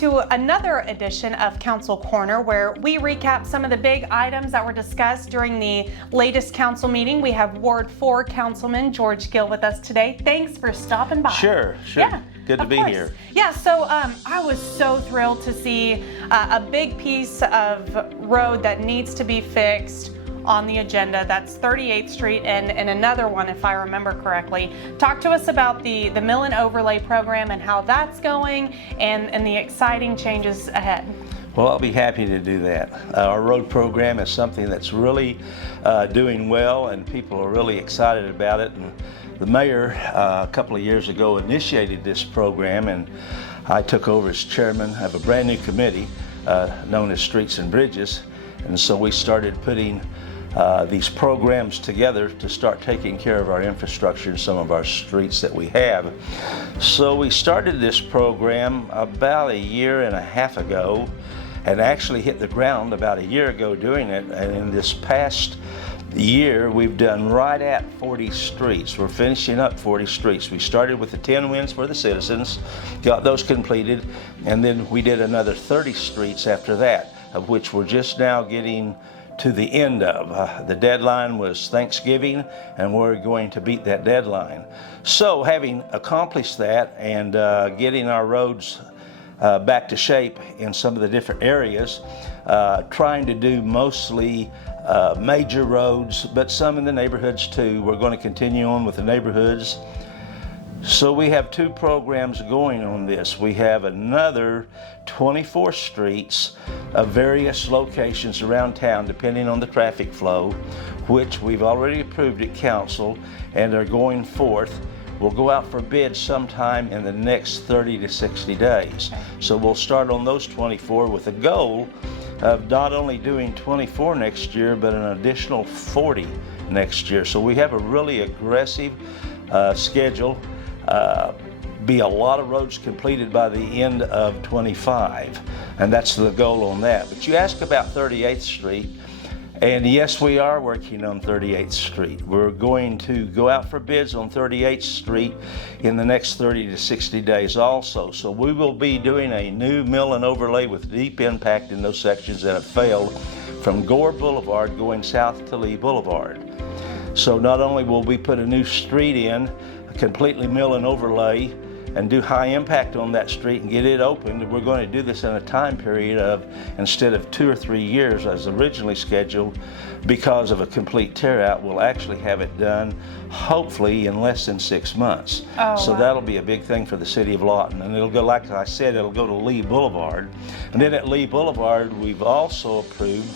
to another edition of Council Corner, where we recap some of the big items that were discussed during the latest council meeting. We have Ward 4 Councilman George Gill with us today. Thanks for stopping by. Sure. Yeah, Good to be here. Yeah, so I was so thrilled to see a big piece of road that needs to be fixed on the agenda. That's 38th Street and another one, if I remember correctly. Talk to us about the Mill and Overlay program and how that's going and the exciting changes ahead. Well, I'll be happy to do that. Our road program is something that's really doing well, and people are really excited about it. And the mayor a couple of years ago initiated this program, and I took over as chairman of a brand new committee known as Streets and Bridges. And so we started putting these programs together to start taking care of our infrastructure and some of our streets that we have. So we started this program about a year and a half ago, and actually hit the ground about a year ago doing it. And in this past year, we've done right at 40 streets. We're finishing up 40 streets. We started with the 10 wins for the citizens, got those completed, and then we did another 30 streets after that, of which we're just now getting to the end of. The deadline was Thanksgiving, and we're going to beat that deadline. So having accomplished that and getting our roads back to shape in some of the different areas, trying to do mostly major roads, but some in the neighborhoods too. We're going to continue on with the neighborhoods. So we have two programs going on this. We have another 24 streets of various locations around town, depending on the traffic flow, which we've already approved at council and are going forth. We'll go out for bid sometime in the next 30 to 60 days. So we'll start on those 24 with a goal of not only doing 24 next year, but an additional 40 next year. So we have a really aggressive schedule. Be a lot of roads completed by the end of 25, and that's the goal on that. But you ask about 38th Street, and yes, we are working on 38th Street. We're going to go out for bids on 38th Street in the next 30 to 60 days also. So we will be doing a new mill and overlay with deep impact in those sections that have failed, from Gore Boulevard going south to Lee Boulevard. So not only will we put a new street in, completely mill and overlay, and do high impact on that street and get it open, we're going to do this in a time period of, instead of 2 or 3 years as originally scheduled, because of a complete tear out, we'll actually have it done hopefully in less than 6 months. So that'll be a big thing for the City of Lawton, and it'll go, like I said, it'll go to Lee Boulevard. And then at Lee Boulevard, we've also approved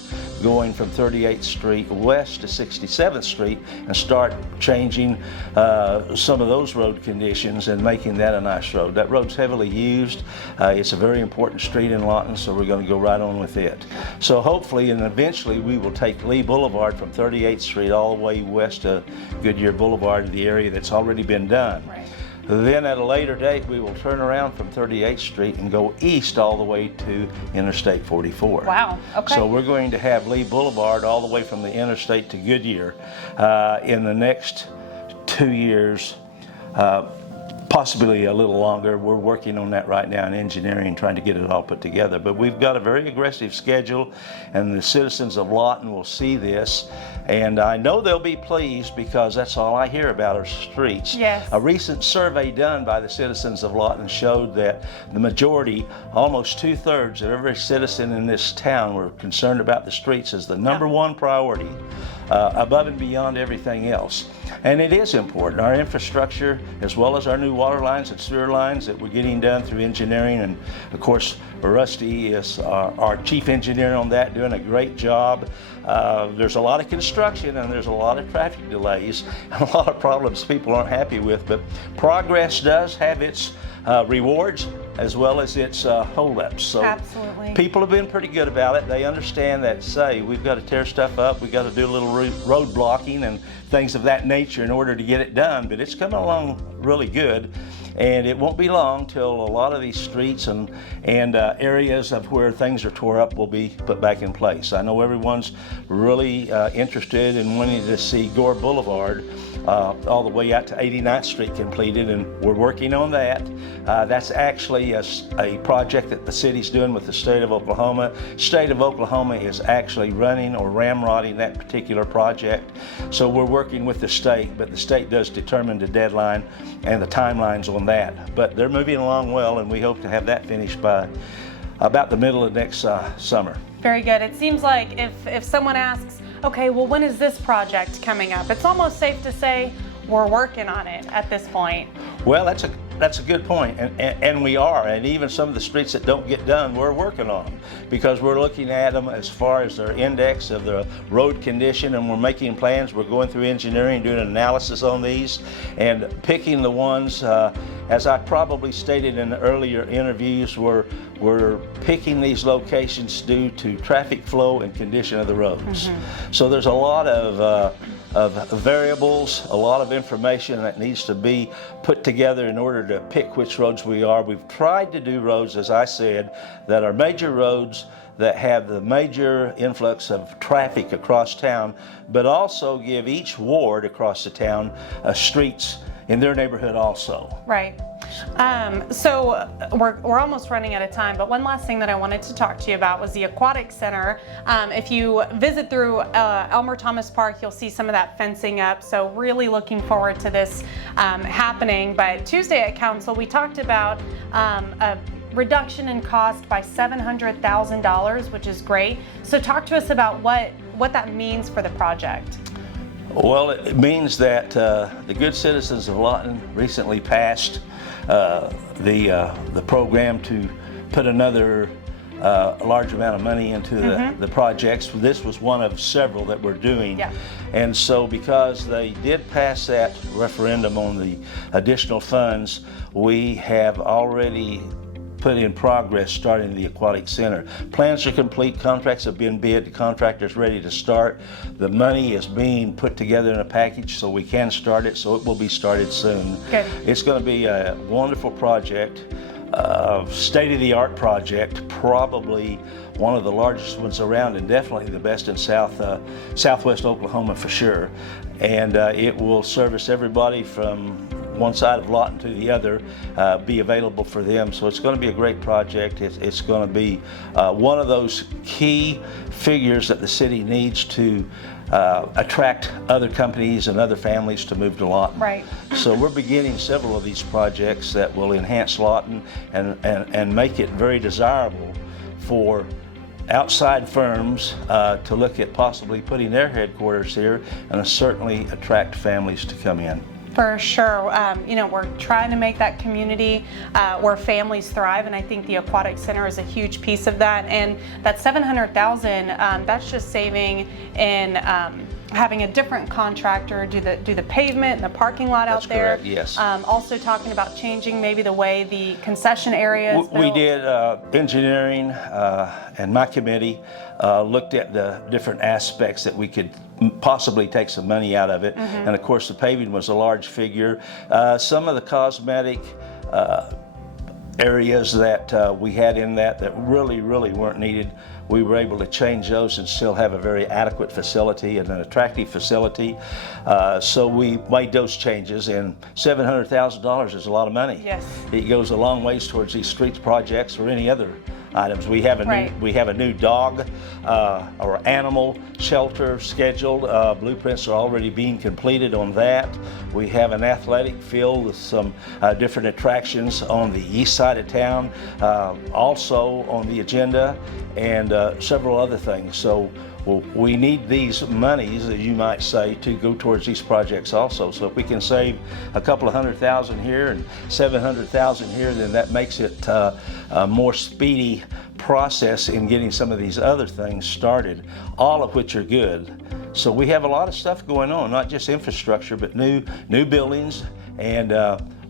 going from 38th Street west to 67th Street and start changing some of those road conditions and making that a nice road. That road's heavily used. It's a very important street in Lawton, so we're going to go right on with it. So hopefully and eventually we will take Lee Boulevard from 38th Street all the way west to Goodyear Boulevard, the area that's already been done. Right. Then at a later date, we will turn around from 38th Street and go east all the way to Interstate 44. Wow, okay. So we're going to have Lee Boulevard all the way from the interstate to Goodyear in the next 2 years, possibly a little longer. We're working on that right now in engineering, trying to get it all put together. But we've got a very aggressive schedule, and the citizens of Lawton will see this. And I know they'll be pleased, because that's all I hear about are streets. Yes. A recent survey done by the citizens of Lawton showed that the majority, almost 2/3 of every citizen in this town, were concerned about the streets as the number one priority, above and beyond everything else. And it is important. Our infrastructure, as well as our new water lines and sewer lines that we're getting done through engineering, and of course Rusty is our chief engineer on that, doing a great job. There's a lot of construction, and there's a lot of traffic delays and a lot of problems people aren't happy with, but progress does have its rewards as well as its holdups. So absolutely. People have been pretty good about it. They understand that, say, we've got to tear stuff up, we've got to do a little road blocking and things of that nature in order to get it done, but it's coming along really good. and it won't be long till a lot of these streets and areas of where things are tore up will be put back in place. I know everyone's really interested in wanting to see Gore Boulevard all the way out to 89th Street completed, and we're working on that. That's actually a project that the city's doing with the state of Oklahoma. State of Oklahoma is actually running or ramrodding that particular project. So we're working with the state, but the state does determine the deadline and the timelines on that. But they're moving along well, and we hope to have that finished by about the middle of next summer. Very good. It seems like if someone asks, okay, well, when is this project coming up? It's almost safe to say we're working on it at this point. Well, that's a good point, and we are, and even some of the streets that don't get done, we're working on them because we're looking at them as far as their index of the road condition, and we're making plans. We're going through engineering, doing an analysis on these, and picking the ones, as I probably stated in the earlier interviews, we're picking these locations due to traffic flow and condition of the roads. So there's a lot of variables, a lot of information that needs to be put together in order to pick which roads we are. We've tried to do roads, as I said, that are major roads that have the major influx of traffic across town, but also give each ward across the town streets in their neighborhood also. Right. So we're almost running out of time, but one last thing that I wanted to talk to you about was the Aquatics Center. If you visit through Elmer Thomas Park, you'll see some of that fencing up. So really looking forward to this happening. But Tuesday at Council, we talked about a reduction in cost by $700,000, which is great. So talk to us about what that means for the project. Well, it means that the good citizens of Lawton recently passed the program to put another large amount of money into the projects. This was one of several that we're doing. Yeah. And so because they did pass that referendum on the additional funds, we have already put in progress starting the Aquatics Center. Plans are complete, contracts have been bid, the contractor's ready to start. The money is being put together in a package so we can start it, so it will be started soon. Good. It's going to be a wonderful project, state-of-the-art project, probably one of the largest ones around and definitely the best in southwest Oklahoma for sure. And it will service everybody from one side of Lawton to the other, be available for them. So it's going to be a great project. It's going to be one of those key figures that the city needs to attract other companies and other families to move to Lawton. Right. So we're beginning several of these projects that will enhance Lawton and make it very desirable for outside firms to look at possibly putting their headquarters here, and certainly attract families to come in. For sure. We're trying to make that community where families thrive, and I think the Aquatic Center is a huge piece of that. And that $700,000, that's just saving in having a different contractor do the pavement and the parking lot out there. Correct, yes. Also talking about changing maybe the way the concession area is built. We did engineering, and my committee looked at the different aspects that we could possibly take some money out of it. And of course the paving was a large figure. Some of the cosmetic areas that we had in that really weren't needed, we were able to change those and still have a very adequate facility and an attractive facility. So we made those changes, and $700,000 is a lot of money. Yes. It goes a long ways towards these streets projects or any other items. We have a new dog or animal shelter scheduled. Blueprints are already being completed on that. We have an athletic field with some different attractions on the east side of town, also on the agenda, and several other things. So we need these monies, as you might say, to go towards these projects also. So if we can save a couple of $100,000 here and $700,000 here, then that makes it a more speedy process in getting some of these other things started, all of which are good. So we have a lot of stuff going on, not just infrastructure, but new buildings and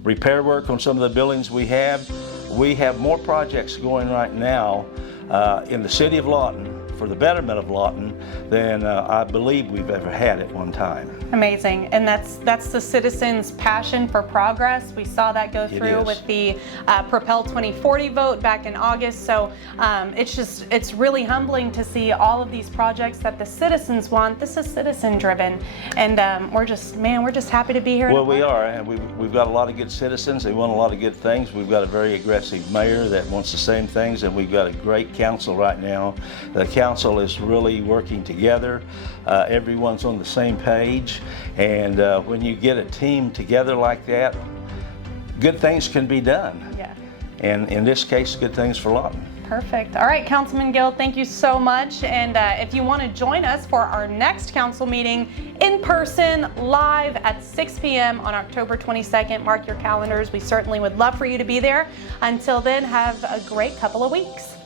repair work on some of the buildings we have. We have more projects going right now in the City of Lawton for the betterment of Lawton than I believe we've ever had at one time. Amazing, and that's the citizens' passion for progress. We saw that go through with the Propel 2040 vote back in August. So it's really humbling to see all of these projects that the citizens want. This is citizen driven, and we're just happy to be here. Well, we are, and we've got a lot of good citizens. They want a lot of good things. We've got a very aggressive mayor that wants the same things, and we've got a great council right now. The council is really working together. Everyone's on the same page, and when you get a team together like that, good things can be done. Yeah. And in this case, good things for Lawton. Perfect. All right, Councilman Gill, thank you so much. And if you want to join us for our next council meeting in person, live at 6 p.m. on October 22nd, mark your calendars. We certainly would love for you to be there. Until then, have a great couple of weeks.